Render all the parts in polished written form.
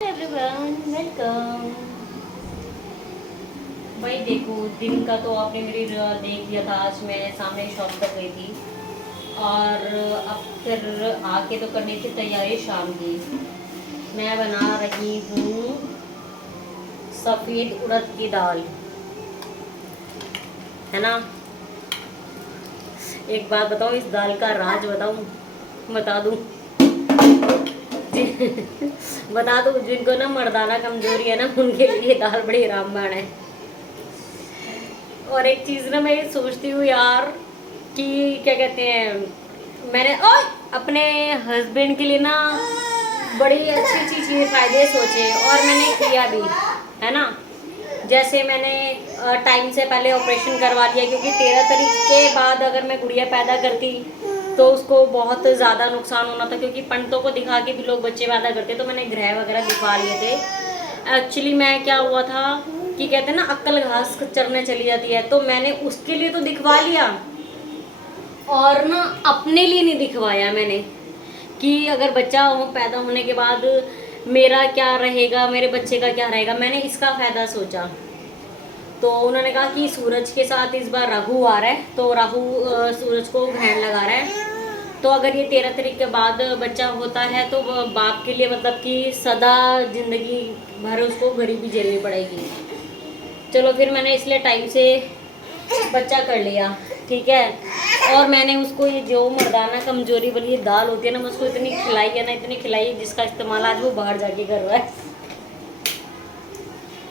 Everyone welcome. भाई देखो, दिन का तो आपने मेरी देख लिया था। आज मैं सामने शॉप तक गई थी और अब फिर आके तो करनी थी तैयारी शाम की। मैं बना रही हूँ सफ़ेद उड़द की दाल, है ना। एक बात बताऊँ, इस दाल का राज बताऊँ, बता दूँ बता दूँ, जिनको ना मर्दाना कमजोरी है ना, उनके लिए दाल बड़ी रामबाण है। और एक चीज़ ना मैं ये सोचती हूँ यार कि क्या कहते हैं, मैंने और अपने हस्बैंड के लिए ना बड़ी अच्छी अच्छी चीज़ फायदे सोचे और मैंने किया भी, है ना। जैसे मैंने टाइम से पहले ऑपरेशन करवा लिया, क्योंकि 13 तारीख के बाद अगर मैं गुड़िया पैदा करती तो उसको बहुत ज़्यादा नुकसान होना था, क्योंकि पंडितों को दिखा के भी लोग बच्चे पैदा करते। तो मैंने ग्रह वगैरह दिखवा लिए थे। एक्चुअली मैं क्या हुआ था कि कहते हैं ना, अक्कल घास चरने चली जाती है, तो मैंने उसके लिए तो दिखवा लिया और ना अपने लिए नहीं दिखवाया मैंने, कि अगर बच्चा हो पैदा होने के बाद मेरा क्या रहेगा, मेरे बच्चे का क्या रहेगा। मैंने इसका फायदा सोचा। तो उन्होंने कहा कि सूरज के साथ इस बार राहु आ रहा है, तो राहु सूरज को ग्रहण लगा रहा है, तो अगर ये 13 तारीख के बाद बच्चा होता है तो बाप के लिए मतलब कि सदा जिंदगी भर उसको गरीबी झेलनी पड़ेगी। चलो फिर मैंने इसलिए टाइम से बच्चा कर लिया, ठीक है। और मैंने उसको ये जो मर्दाना कमजोरी वाली दाल होती है ना, मैं उसको इतनी खिलाई है ना, इतनी खिलाई है, जिसका इस्तेमाल आज वो बाहर जाके कर रहा है।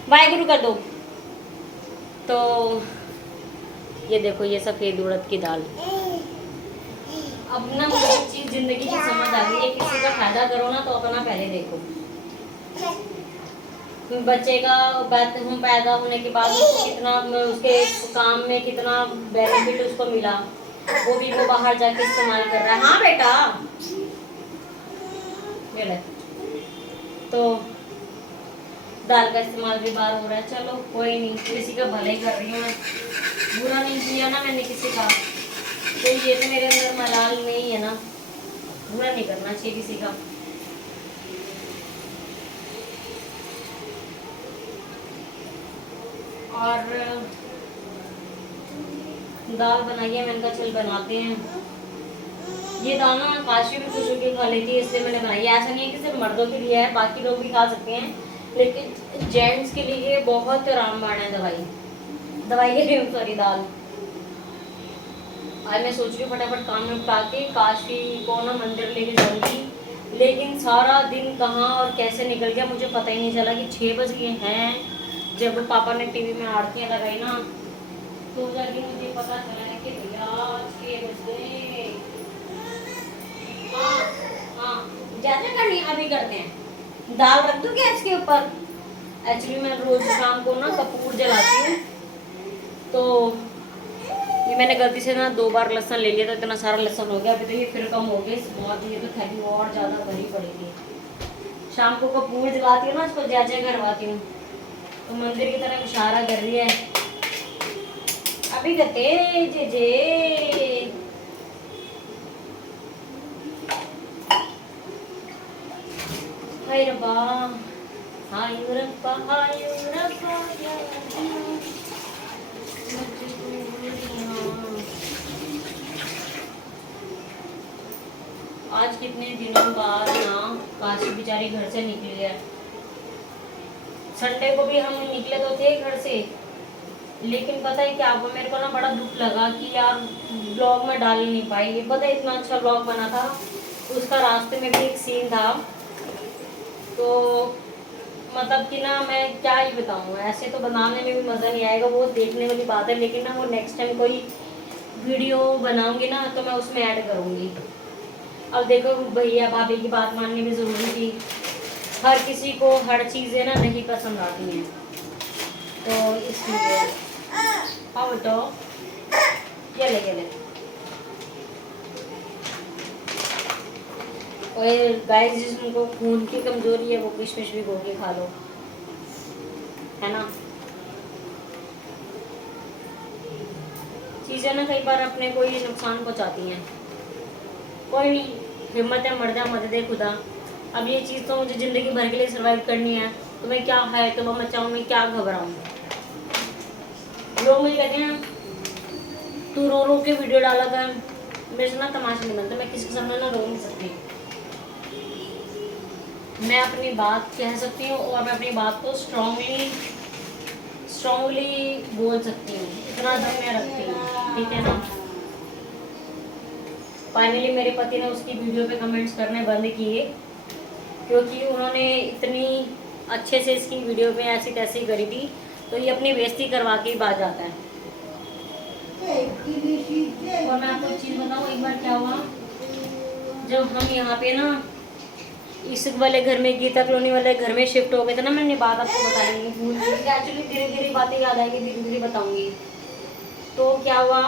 वाहेगुरु कर दो। तो ये देखो, ये सफ़ेद उड़द की दाल। अब ना मुझे एक चीज़ जिंदगी की समझ आ गई है, किसी का फायदा करो ना तो अपना पहले देखो। बच्चे का हम पैदा होने के बाद उसको कितना, उसके काम में कितना बेनिफिट उसको मिला, वो भी वो बाहर जाके इस्तेमाल कर रहा है। हाँ बेटा, ये ले। तो दाल का इस्तेमाल भी बाहर हो रहा है। चलो कोई नहीं, किसी का भले ही कर रही हूँ मैं, बुरा नहीं किया ना मैंने किसी का। तो ये तो मेरे अंदर मलाल में ही है ना, बुरा नहीं करना चाहिए किसी का। और दाल बनाई है, मैंने कहा चल बनाते हैं। ये दाल ना काशी भी खुश होकर खा लेती है, इसलिए मैंने बनाई है। ऐसा नहीं है कि सिर्फ मर्दों के लिए है, बाकी लोग भी खा सकते हैं, लेकिन जेंट्स के लिए ये बहुत रामबाण है। दवाई के लिए, सॉरी, दाल। आज मैं सोच रही हूँ फटाफट काम निपटा के काशी को ना मंदिर लेके जाऊंगी, लेकिन सारा दिन कहाँ और कैसे निकल गया मुझे पता ही नहीं चला कि 6 बज गए हैं। जब पापा ने टीवी में आरतियाँ लगाई ना, तो जाके मुझे पता चला है कि भैया 6 बज गए। हाँ हाँ, ज्यादा करनी अभी करते हैं। दाल रख दूँ गैस के ऊपर। एक्चुअली मैं रोज शाम को ना कपूर जलाती हूँ, तो ये मैंने गलती से ना 2 बार लहसुन ले लिया, तो इतना सारा लहसुन हो गया। अभी तो ये फिर कम हो गया बहुत, ये तो थैली और ज़्यादा भरी पड़ेगी। शाम को कपूर जलाती हूँ ना, उसको जय करवाती हूँ, तो मंदिर की तरफ इशारा कर रही है। अभी कहते जे जे हाय रब्बा, हाय रब्बा, हाय रब्बा, आज कितने दिनों बाद ना काशी बेचारी घर से निकली है। संडे को भी हम निकले तो थे घर से, लेकिन पता है क्या, वो मेरे को ना बड़ा दुख लगा कि यार ब्लॉग में डाल नहीं पाई। पता है इतना अच्छा ब्लॉग बना था उसका, रास्ते में भी एक सीन था, तो मतलब कि ना मैं क्या ही बताऊँ। ऐसे तो बनाने में भी मज़ा नहीं आएगा, वो देखने वाली बात है, लेकिन ना वो नेक्स्ट टाइम कोई वीडियो बनाऊंगी ना तो मैं उसमें ऐड करूँगी। अब देखो, भैया भाभी की बात माननी भी ज़रूरी थी। हर किसी को हर चीज़ें ना नहीं पसंद आती हैं, तो इसलिए हाँ बेटो, ये ले। और गाइस, जिनको खून की कमजोरी है वो किशमिश भी के खा लो, है ना। चीज़ें ना कई बार अपने को ये नुकसान पहुंचाती हैं। कोई नहीं, हिम्मत है मर्दा मदद खुदा। अब ये चीज़ तो मुझे ज़िंदगी भर के लिए सर्वाइव करनी है, तो मैं क्या है तो मैं चाहूँ, मैं क्या घबराऊँ। लोग मुझे कहते हैं तू रो रो के वीडियो डाला कर, मेरे से ना तमाशा नहीं बनता, मैं किसी के सामने ना रो नहीं सकती। मैं अपनी बात कह सकती हूँ और मैं अपनी बात को स्ट्रांगली बोल सकती हूँ, इतना दम मैं रखती हूँ, ठीक है ना। फाइनली मेरे पति ने उसकी वीडियो पे कमेंट्स करने बंद किए, क्योंकि उन्होंने इतनी अच्छे से इसकी वीडियो पे ऐसी तैसी करी थी, तो ये अपनी बेइज्जती करवा के ही बात जाता है। और मैं आपको एक चीज़ बताऊँ, एक बार क्या हुआ, जब हम यहाँ पे ना इस वाले घर में, गीता कॉलोनी वाले घर में शिफ्ट हो गए थे ना, मैंने बात आपको बताएंगी भूल गई, एक्चुअली धीरे धीरे बातें याद आएगी, धीरे धीरे बताऊंगी। तो क्या हुआ,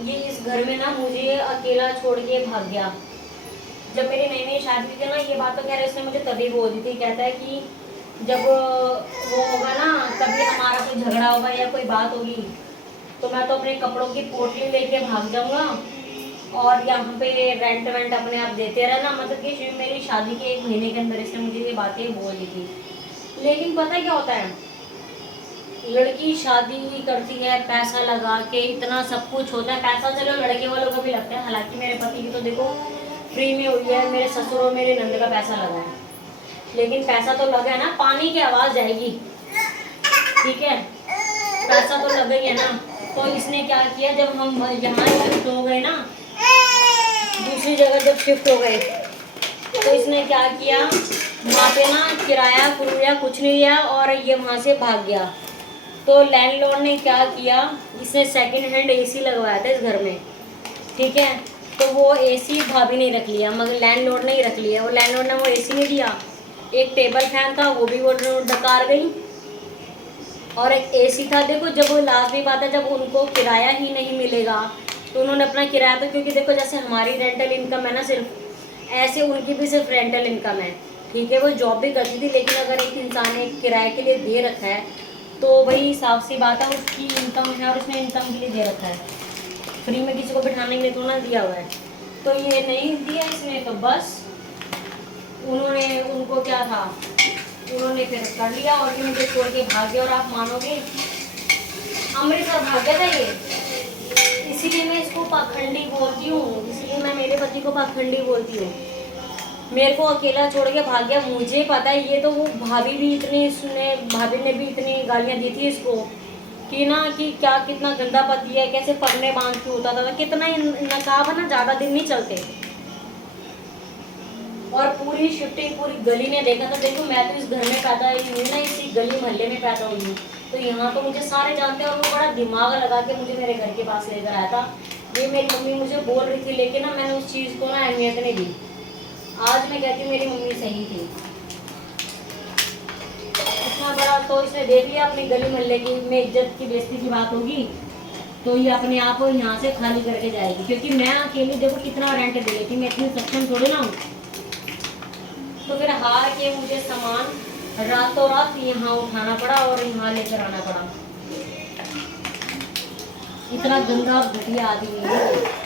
ये इस घर में ना मुझे अकेला छोड़ के भाग गया। जब मेरी नई नई शादी हुई थी ना, ये बात तो कह रहे इसने मुझे तभी बोल दी थी, कहता है कि जब वो होगा ना, कभी हमारा कोई झगड़ा होगा या कोई बात होगी, तो मैं तो अपने कपड़ों की पोटली लेके भाग जाऊंगा और यहाँ पे रेंट वेंट अपने आप देते रहना। मतलब कि मेरी शादी के 1 महीने के अंदर इसने मुझे ये बातें बोल दी थी। लेकिन पता क्या होता है, लड़की शादी करती है पैसा लगा के, इतना सब कुछ होता है, पैसा चलो लड़के वालों को भी लगता है, हालांकि मेरे पति की तो देखो फ्री में हुई है, मेरे ससुर और मेरे नंद का पैसा लगा है, लेकिन पैसा तो लगा है ना, पानी की आवाज़ जाएगी, ठीक है, पैसा तो लगा ही है ना। तो इसने क्या किया, जब हम यहाँ शिफ्ट हो गए ना, दूसरी जगह जब शिफ्ट हो गए, तो इसने क्या किया, वहाँ पे ना किराया कुरिया कुछ नहीं लिया और ये वहाँ से भाग गया। तो लैंडलॉर्ड ने क्या किया, इसने सेकंड हैंड एसी लगवाया था इस घर में, ठीक है, तो वो एसी भाभी ने रख लिया, मगर लैंडलॉर्ड ने ही रख लिया, और लैंडलॉर्ड ने वो एसी नहीं दिया। एक टेबल फैन था, वो भी वो डकार गई, और एक एसी था। देखो जब वो लास्ट भी बात है, जब उनको किराया ही नहीं मिलेगा तो उन्होंने अपना किराया, तो क्योंकि देखो जैसे हमारी रेंटल इनकम है ना सिर्फ, ऐसे उनकी भी सिर्फ रेंटल इनकम है, ठीक है, वो जॉब भी करती थी, लेकिन अगर एक इंसान ने किराए के लिए दे रखा है तो वही साफ सी बात है, उसकी इनकम है और उसने इनकम के लिए दे रखा है, फ्री में किसी को बिठाने के लिए थोड़ा दिया हुआ है। तो ये नहीं दिया इसने, तो बस उन्होंने, उनको क्या था, उन्होंने फिर कर लिया और ये मुझे छोड़ के भाग गया। और आप मानोगे, अमृतसर भाग गया था ये, इसीलिए मैं इसको पाखंडी बोलती हूँ, इसलिए मैं मेरे पति को पाखंडी बोलती हूँ। मेरे को अकेला छोड़ के भाग गया, मुझे पता है ये तो, वो भाभी भी इतनी, सुने भाभी ने भी इतनी गालियाँ दी थी इसको कि ना, कि क्या कितना गंदा पति है, कैसे पगने बांध के होता था, कितना नकाब है ना, ज़्यादा दिन नहीं चलते। और पूरी शिफ्टिंग पूरी गली ने देखा था। देखो मैं तो इस घर में पैदा हुई हूँ ना, इसी गली मोहल्ले में पैदा हुई हूँ, तो यहाँ तो मुझे सारे जानते हैं, और वो बड़ा दिमाग लगा के मुझे मेरे घर के पास लेकर आया था। ये मेरी मम्मी मुझे बोल रही थी, लेकिन ना मैंने उस चीज़ को ना अहमियत नहीं दी। आज मैं कहती हूँ मेरी मम्मी सही थी। इतना बड़ा तो इसने देख लिया, अपनी गली मोहल्ले की में इज्जत की बेइज्जती की बात होगी तो ये अपने आप को यहाँ से खाली करके जाएगी, क्योंकि मैं अकेली देखो कितना रेंट दे रही थी, मैं इतनी सक्षम थोड़ी ना हूँ। तो फिर हार के मुझे सामान रातों रात यहाँ उठाना पड़ा और यहाँ लेकर आना पड़ा। इतना गंदा घटिया आदमी है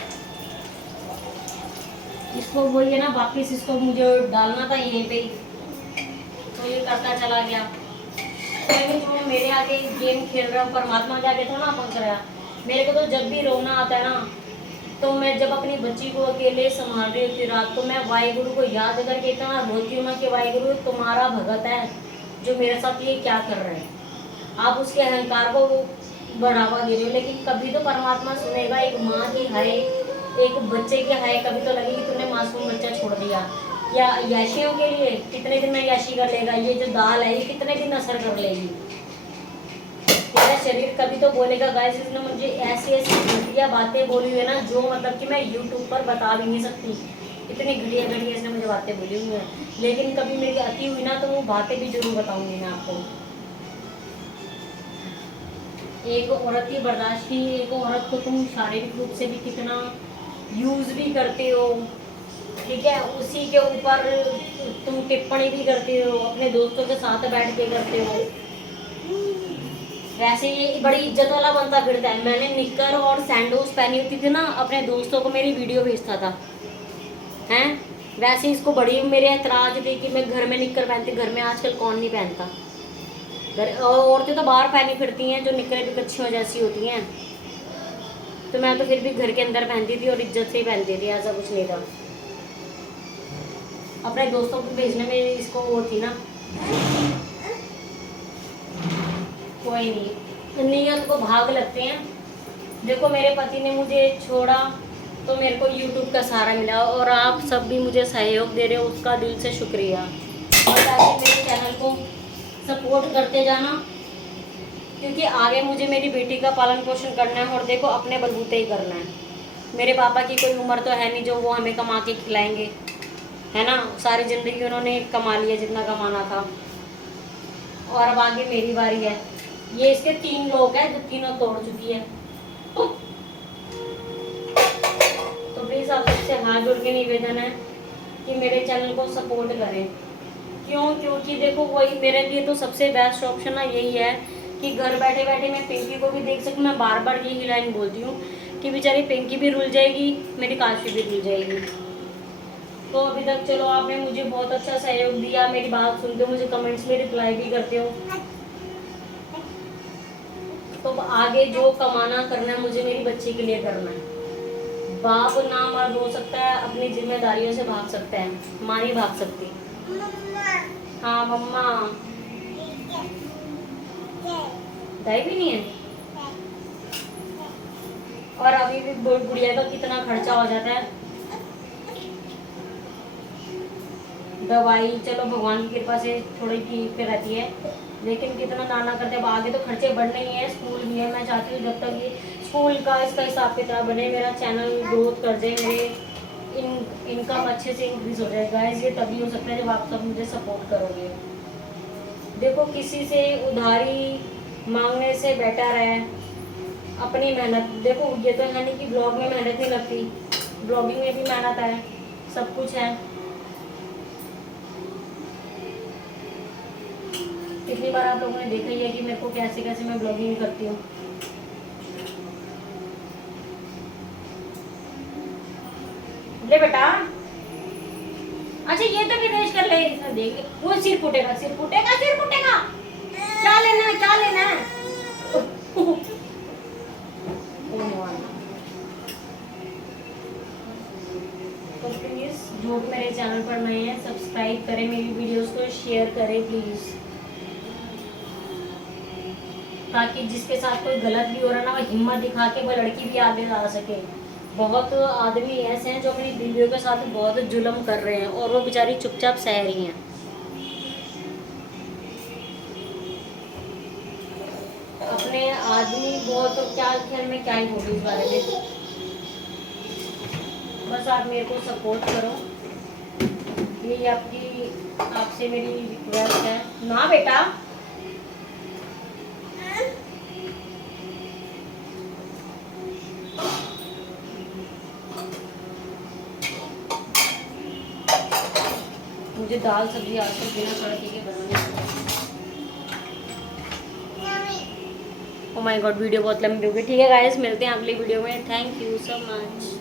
इसको, वो ये ना वापिस इसको मुझे डालना था यहीं पे ही, तो ये करता चला गया। लेकिन जो मेरे आगे गेम खेल रहा हूँ, परमात्मा के आगे तो ना पहुँच रहा। मेरे को तो जब भी रोना आता है ना, तो मैं जब अपनी बच्ची को अकेले संभाल रही होती रात, तो मैं वाहिगुरु को याद करके इतना रोती हूँ ना कि वाहिगुरु तुम्हारा भगत है जो मेरे साथ ये क्या कर रहे हैं। आप उसके अहंकार को बढ़ावा दे रहे हो, लेकिन कभी तो परमात्मा सुनेगा। एक माँ की हाय, एक बच्चे की हाय कभी तो लगेगी तुमने मासूम बच्चा छोड़ दिया। या याशियों के लिए कितने दिन में याशी कर लेगा, ये जो दाल है ये कितने दिन असर कर लेगी। मेरा शरीर कभी तो बोलेगा गाइस इसने मुझे ऐसी ऐसी घटिया बातें बोली हुई है ना, जो मतलब कि मैं यूट्यूब पर बता भी नहीं सकती। इतनी घटिया घटिया इसने मुझे बातें बोली हुई हैं, लेकिन कभी मेरी अति हुई ना तो वो बातें भी जरूर बताऊंगी मैं आपको। एक औरत की बर्दाश्त की, एक औरत को तुम शारीरिक रूप से भी कितना यूज़ भी करते हो, ठीक है, उसी के ऊपर तुम टिप्पणी भी करते हो, अपने दोस्तों के साथ बैठ के करते हो। वैसे ये बड़ी इज्जत वाला बनता फिरता है। मैंने निक्कर और सैंडोज पहनी होती थी ना, अपने दोस्तों को मेरी वीडियो भेजता था, हैं वैसे इसको बड़ी मेरे ऐतराज थी कि मैं घर में निक्कर पहनती, घर में आजकल कौन नहीं पहनता। घर औरतें तो बाहर पहनी फिरती हैं जो निक्करें भी कच्छियों जैसी होती हैं, तो मैं तो फिर भी घर के अंदर पहनती थी और इज्जत से ही पहनती थी, ऐसा कुछ नहीं था। अपने दोस्तों को भेजने में इसको वो थी ना। कोई नहीं, नियत को भाग लगते हैं। देखो मेरे पति ने मुझे छोड़ा तो मेरे को YouTube का सहारा मिला, और आप सब भी मुझे सहयोग दे रहे हो, उसका दिल से शुक्रिया। और ताकि मेरे चैनल को सपोर्ट करते जाना, क्योंकि आगे मुझे मेरी बेटी का पालन पोषण करना है, और देखो अपने बलबूते ही करना है। मेरे पापा की कोई उम्र तो है नहीं जो वो हमें कमा के खिलाएंगे, है ना। सारी ज़िंदगी उन्होंने कमा लिया जितना कमाना था, और अब आगे मेरी बारी है। ये इसके 3 लोग हैं जो तीनों तोड़ चुकी है। तो प्लीज़ आप सबसे हाथ जोड़ के निवेदन है कि मेरे चैनल को सपोर्ट करें। क्योंकि देखो वही मेरे लिए तो सबसे बेस्ट ऑप्शन ना यही है कि घर बैठे बैठे मैं पिंकी को भी देख सकूँ। मैं बार बार यही लाइन बोलती हूँ कि बेचारी पिंकी भी रुल जाएगी, मेरी काशी भी रुल जाएगी। तो अभी तक चलो आपने मुझे बहुत अच्छा सहयोग दिया, मेरी बात सुनते हो, मुझे कमेंट्स में रिप्लाई भी करते हो। तो आगे जो कमाना करना है मुझे मेरी बच्ची के लिए करना है। बाप ना मर्द हो सकता है, अपनी जिम्मेदारियों से भाग सकता है, माँ नहीं भाग सकती। हाँ मम्मा, दाई भी नहीं है। और अभी भी गुड़िया का कितना खर्चा हो जाता है। दवाई चलो भगवान की कृपा से थोड़ी ठीक पे रहती है, लेकिन कितना नाना करते हैं। आगे तो खर्चे बढ़ने ही है, स्कूल भी है। मैं चाहती हूँ जब तक ये स्कूल का इसका हिसाब किताब बने, मेरा चैनल ग्रोथ कर जाए, मेरे इनकम अच्छे से इंक्रीज हो जाए। गाइस ये तभी हो सकता है जब आप सब मुझे सपोर्ट करोगे। देखो किसी से उधारी मांगने से बेटर है अपनी मेहनत। देखो ये तो है नहीं कि ब्लॉग में मेहनत नहीं लगती, ब्लॉगिंग में भी मेहनत है, सब कुछ है। कितनी बार आप लोगों ने देखा ही है कि मेरे को कैसे कैसे मैं ब्लॉगिंग करती हूँ। ले बेटा, अच्छा ये तो विदेश कर ले, देख वो सिर फूटेगा, सिर फूटेगा, सिर फूटेगा। क्या लेना है, क्या लेना है? तो प्लीज जो भी मेरे चैनल पर नए हैं सब्सक्राइब करें, मेरी वीडियोस को शेयर करें प्लीज, ताकि जिसके साथ कोई गलत भी हो रहा ना वो हिम्मत दिखा के वो लड़की भी आगे आ सके। बहुत आदमी ऐसे हैं जो अपनी बीवियों के साथ बहुत जुल्म कर रहे हैं और वो बेचारी चुपचाप सह रही हैं। अपने आदमी बहुत तो क्या ख्याल में क्या ही बोलूं इस बारे में। बस आप मेरे को सपोर्ट करो, यही आपसे मेरी रिक्वेस्ट है ना बेटा। मुझे दाल सब्जी आजकल बिना तड़के के बनानी। ओह माय गॉड वीडियो बहुत लंबी होगी। ठीक है गाइस, मिलते हैं अगली वीडियो में। Thank you so much.